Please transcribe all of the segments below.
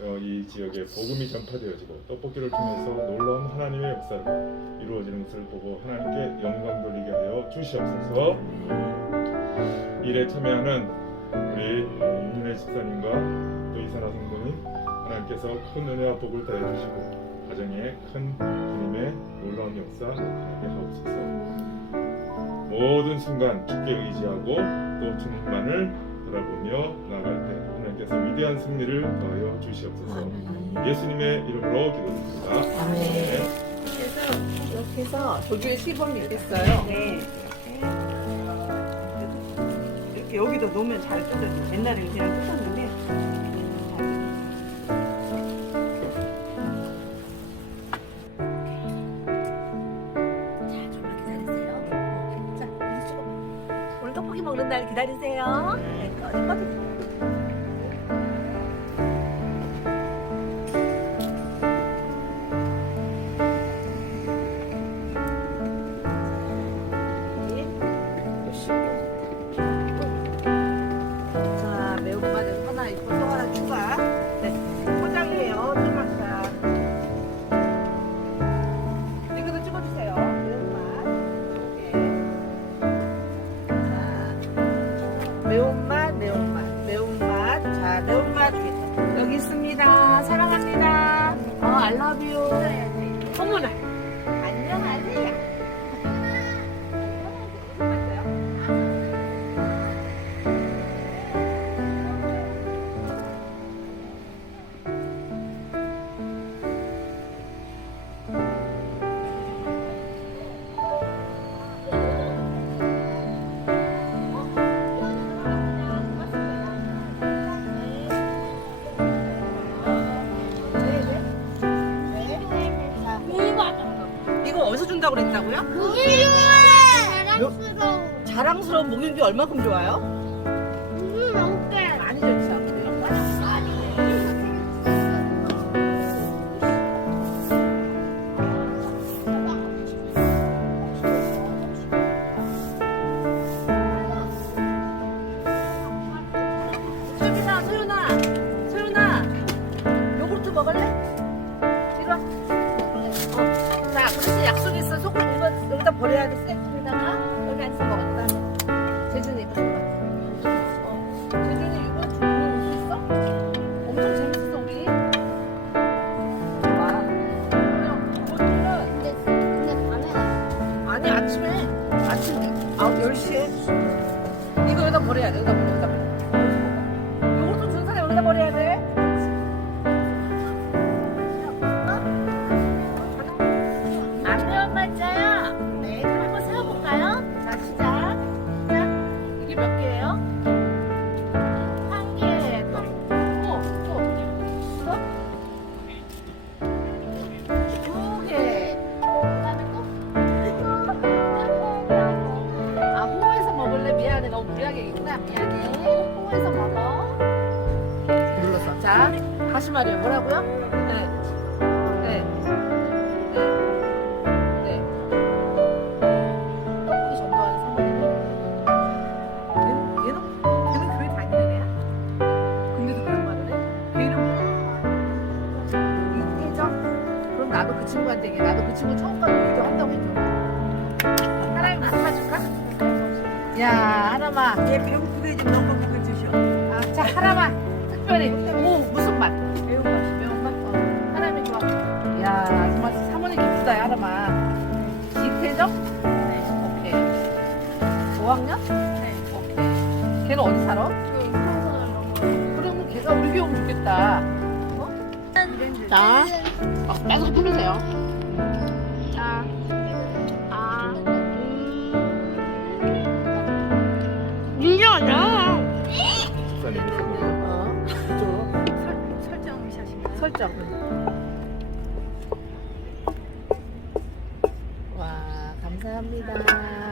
어, 이 지역에 복음이 전파되어지고 떡볶이를 통해서 놀라운 하나님의 역사가 이루어지는 것을 보고 하나님께 영광 돌리게 하여 주시옵소서. 일에 참여하는 우리 윤윤혜 집사님과 또 이사나 성도님 하나님께서 큰 은혜와 복을 더해 주시고 가정에 큰 주님의 놀라운 역사 하게 하옵소서. 모든 순간 주께 의지하고 또 주님만을 바라보며 나아갈 때 하나님께서 위대한 승리를 더하여 주시옵소서. 예수님의 이름으로 기도드립니다. 아멘. 그래서 이렇게 해서 조주의 시범이 있겠어요. 네. 이렇게 여기도 놓으면 잘 뜯어져. 옛날에는 그냥 뜯었는데. 기다리세요. 자, 우리 수고. 오늘 떡볶이 먹는 날 기다리세요. 네, 꺼내, 꺼 love you. Come on. 준다고 그랬다고요? 자랑스러워. 자랑스러운 목욕이 얼마큼 좋아요? 음, 너무 깨. 많이 좋죠. 아침에 아홉 10시에 이거 여기다 버려야 돼. 여기다 버려. 다시 말해요. 뭐라고요? 네. 네. 네. 네. 떡볶이 전도하는. 얘는, 얘는, 걔는 교회 다니는 애야? 근데도 그런 말을 해? 걔 이름 뭐야? 이태정? 그럼 나도 그 친구한테 얘기해. 나도 그 친구 처음 가서 기도 한다고 해줘. 하나님 맡아줄까? 야, 하나마. 얘 배고프게 좀 넣고 주셔. 아, 자, 하나만 특별히 오 5학년? 네. 오케이. 걔는 어디 살아? 그러면 걔가 우리 오면 좋겠다. 어? 자, 어, 빼서 풀으세요. 자, 아. 집사님이 손으로 어, 좀 설정이셔신가요? 설정. 와, 감사합니다.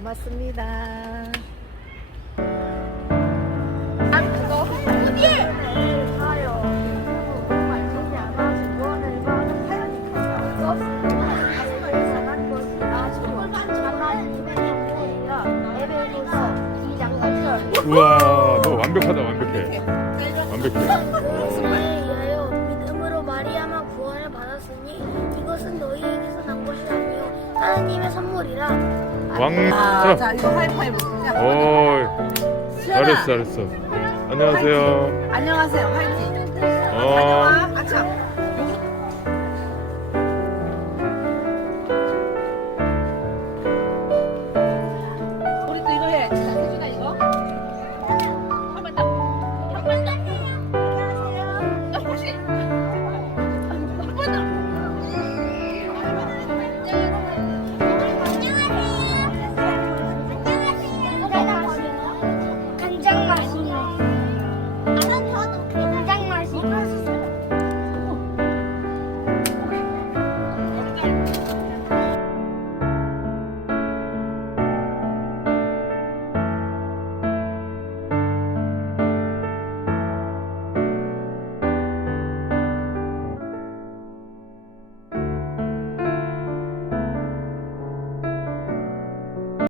고맙습니다. 아, 그거. 우와 너 완벽하다 완벽해. 완벽해. 위하여 믿음으로 마리아만 구원을 받았으니 이것은 너희에게서 난 것이 아니요 하나님의 선물이라 왕. 아, 자. 자, 이거 하이파이브. 자, 오. 수연아. 잘했어, 잘했어. 안녕하세요. 안녕하세요. 화이팅. 어. 다녀와. 아참.